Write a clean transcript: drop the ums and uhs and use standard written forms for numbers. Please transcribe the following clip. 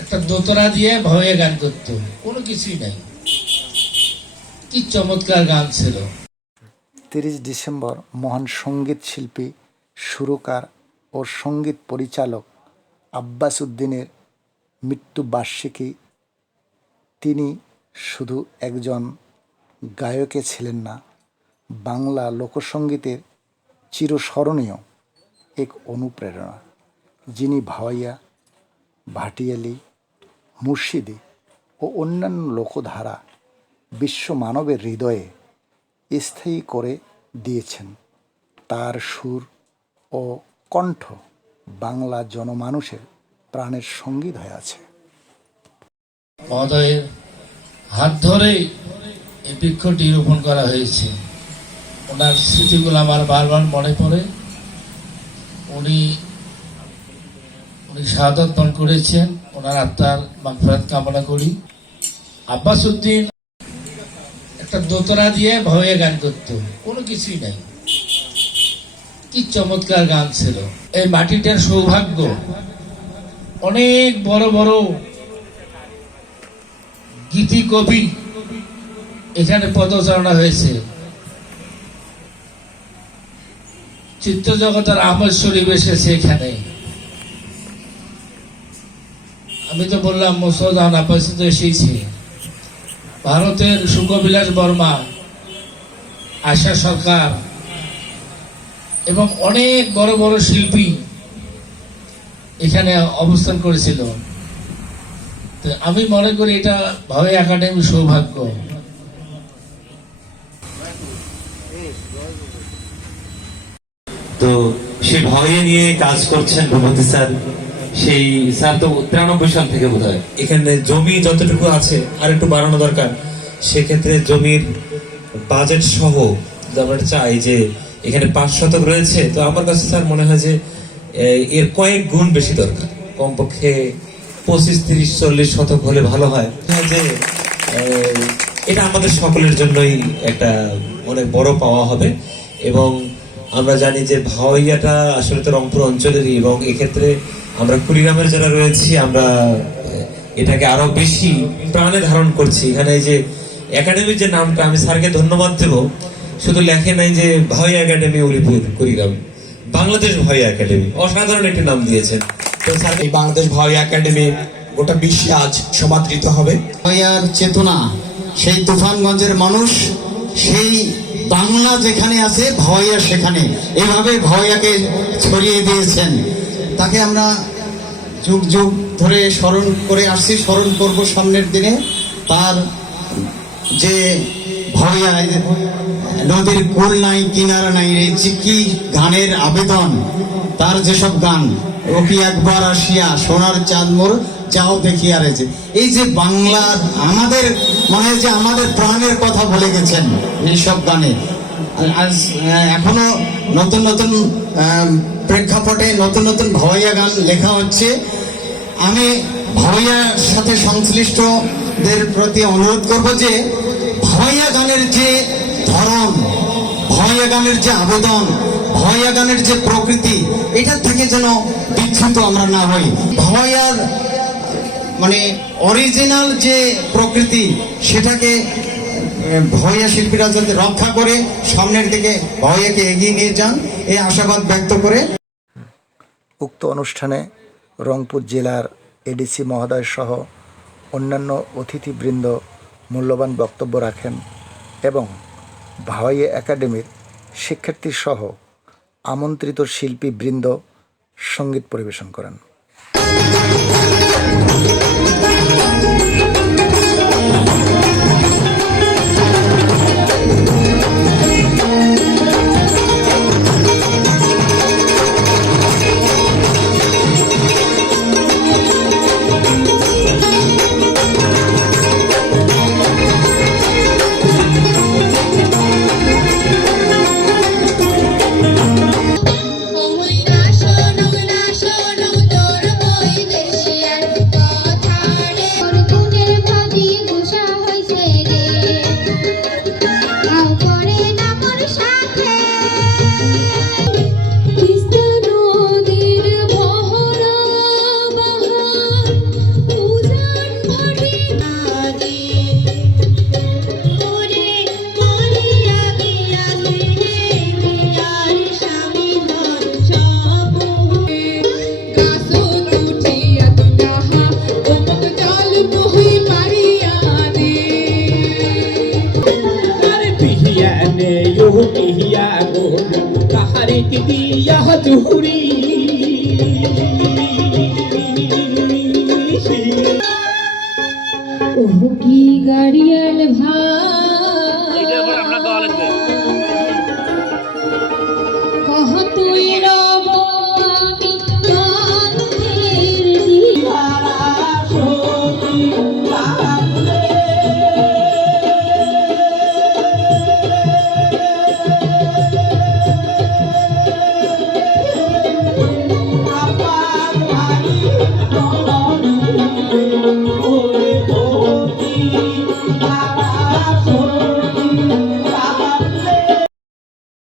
একটা দোতরা দিয়ে ভয়ে গান করত, কোনো কিছুই নাই। কি চমৎকার গান ছিল। 30 ডিসেম্বর মহান সঙ্গীত শিল্পী, সুরকার ও সঙ্গীত পরিচালক আব্বাস উদ্দিনের মৃত্যুবার্ষিকী। তিনি শুধু একজন গায়কে ছিলেন না, বাংলা লোকসঙ্গীতের চিরস্মরণীয় এক অনুপ্রেরণা, যিনি ভাওয়াইয়া, ভাটিয়ালি, মুর্শিদি ও অন্যান্য লোকধারা বিশ্ব মানবের হৃদয়ে স্থায়ী করে দিয়েছেন। তার সুর ও কণ্ঠ বাংলা জনমানুষের প্রাণের সঙ্গীত হয়ে আছে। মহোদয়ের হাত ধরে এই বৃক্ষটি রোপণ করা হয়েছে। ওনার স্মৃতিগুলো আমার বারবার মনে পড়ে। উনি শাহাদাত বরণ করেছেন, ওনার আত্মার মাগফিরাত কামনা করি। আব্বাস উদ্দিন একটা দোতরা দিয়ে ভয়ে গান করত, কোনো কিছুই নাই। কি চমৎকার গান ছিল। এই মাটিটার সৌভাগ্য, অনেক বড় বড় গীতি কবি এখানে পদচারণা হয়েছে। চিত্রজগতের আহমদ শরীফ এসেছে এখানে। আমি তো বললাম মোসাদ আব্বাস তো এসেছে। ভারতের সুকবিলাস বর্মা, আশা সরকার এবং অনেক বড় বড় শিল্পী এখানে অবস্থান করেছিল। আমি মনে করি এটা ভাওয়াই একাডেমির সৌভাগ্য। তো সেই ভাওয়াইয়া নিয়ে কাজ করছেন ভূপতি স্যার। সেই স্যার তো 93 সাল থেকে বোধ হয়। এখানে জমি যতটুকু আছে আর একটু বাড়ানো দরকার। সেক্ষেত্রে জমির বাজেট সহ আমরা চাই যে এখানে 5 শতক রয়েছে, তো আমার কাছে স্যার মনে হয় যে এর কয়েক গুণ বেশি দরকার। কমপক্ষে 25, 30, 40 শতক হলে ভালো হয়। যে এটা আমাদের সকলের জন্যই একটা অনেক বড় পাওয়া হবে। এবং আমরা জানি যে ভাওয়াইয়াটা আসলে তো রংপুর অঞ্চলেরই, এবং এক্ষেত্রে আমরা কুড়িগ্রামের যারা রয়েছি আমরা এটাকে আরো বেশি প্রাণে ধারণ করছি। এখানে এই যে একাডেমির যে নামটা, আমি স্যারকে ধন্যবাদ দেব। শুধু লেখে নাই যে ভাওয়াইয়া একাডেমি উলিপুর কুড়িগ্রাম, বাংলাদেশ ভাওয়াইয়া একাডেমি, অসাধারণ একটি নাম দিয়েছেন। তো স্যার, এই বাংলাদেশ ভাওয়াইয়া একাডেমি গোটা বিশ্বে আজ সমাদৃত হবে। ভাওয়াইয়ার চেতনা, সেই তুফানগঞ্জের মানুষ, সেই বাংলা যেখানে আছে ভাওয়াইয়া সেখানে, এভাবে ভাওয়াইয়াকে ছড়িয়ে দিয়েছেন। তাকে আমরা যুগ যুগ ধরে স্মরণ করে আসছি, স্মরণ করব সামনের দিনে। তার যে ভাওয়াইয়া, নদীর কুল নাই কিনারা নাই, এই যে কি গানের আবেদন, তার যেসব গান, ও কি একবার আসিয়া সোনার চাঁদ মোর যাও দেখিয়া রয়েছে, এই যে বাংলার আমাদের মনে যে আমাদের প্রাণের কথা বলে গেছেন এইসব গানে। আজ এখনো নতুন নতুন প্রেক্ষাপটে নতুন নতুন ভাওয়াইয়া গান লেখা হচ্ছে। আমি ভাওয়াইয়ার সাথে সংশ্লিষ্টদের প্রতি অনুরোধ করব যে ভাওয়াইয়া গানের যে ধরন, ভাওয়াইয়া গানের যে আবেদন, ভাওয়াইয়া গানের যে প্রকৃতি, এটা থেকে যেন বিচ্যুত আমরা না হই। ভাওয়াইয়ার মানে অরিজিনাল যে প্রকৃতি, সেটাকে ভাওয়াইয়া শিল্পীরা যাতে রক্ষা করে সামনের দিকে ভাওয়াইয়াকে এগিয়ে নিয়ে যান, এই আশাবাদ ব্যক্ত করে উক্ত অনুষ্ঠানে রংপুর জেলার এডিসি মহোদয় সহ অন্যান্য অতিথিবৃন্দ মূল্যবান বক্তব্য রাখেন এবং ভাওয়াইয়া একাডেমির শিক্ষার্থী সহ আমন্ত্রিত শিল্পীবৃন্দ সঙ্গীত পরিবেশন করেন। দিয়া জুড়ি ও কি গাড়িয়াল ভাই কহ তুই রব আমি কান্তের দিবারা